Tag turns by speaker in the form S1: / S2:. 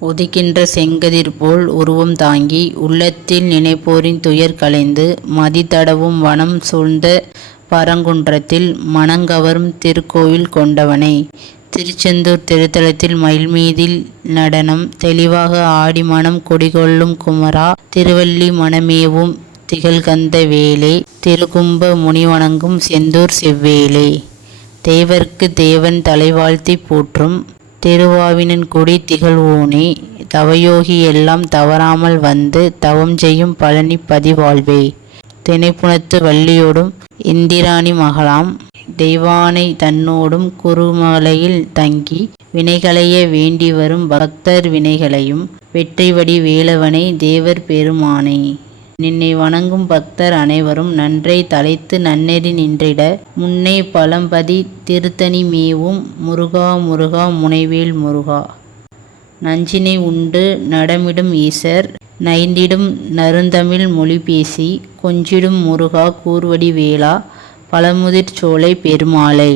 S1: உதிக்கின்ற செங்கதிர் போல் உருவம் தாங்கி உள்ளத்தில் நினைப்போரின் துயர் கலைந்து மதி தடவும் வனம் சூழ்ந்த பரங்குன்றத்தில் மனங்கவரும் திருக்கோவில் கொண்டவனை. திருச்செந்தூர் திருத்தலத்தில் மயில்மீதில் நடனம் தெளிவாக ஆடி மனம் குடிகொள்ளும் குமரா திருவள்ளி மனமேவும் திகழ்கந்த வேலே திருக்கும்ப முனிவணங்கும் செந்தூர் செவ்வேலே. தேவர்க்கு தேவன் தலைவாழ்த்திப் போற்றும் திருவாவினன்குடி திகழ்வோனே தவயோகி எல்லாம் தவறாமல் வந்து தவம் செய்யும் பழனி பதிவாழ்வே. தினைப்புனத்து வள்ளியோடும் இந்திராணி மகளாம் தெய்வானை தன்னோடும் குறுமலையில் தங்கி வினைகளைய வேண்டிவரும் பக்தர் வினைகளையும் வெற்றிவடி வேலவனை தேவர் பெருமானே. நின்னை வணங்கும் பக்தர் அனைவரும் நன்றை தலைத்து நன்னெறி நின்றிட முன்னே பழம்பதி திருத்தணி மேவும் முருகா முருகா முனைவேல் முருகா. நஞ்சினை உண்டு நடமிடும் ஈசர் நைந்திடும் நறுந்தமிழ் மொழிபேசி கொஞ்சிடும் முருகா கூர்வடி வேளா பழமுதிர்ச் சோலை பெருமாளே.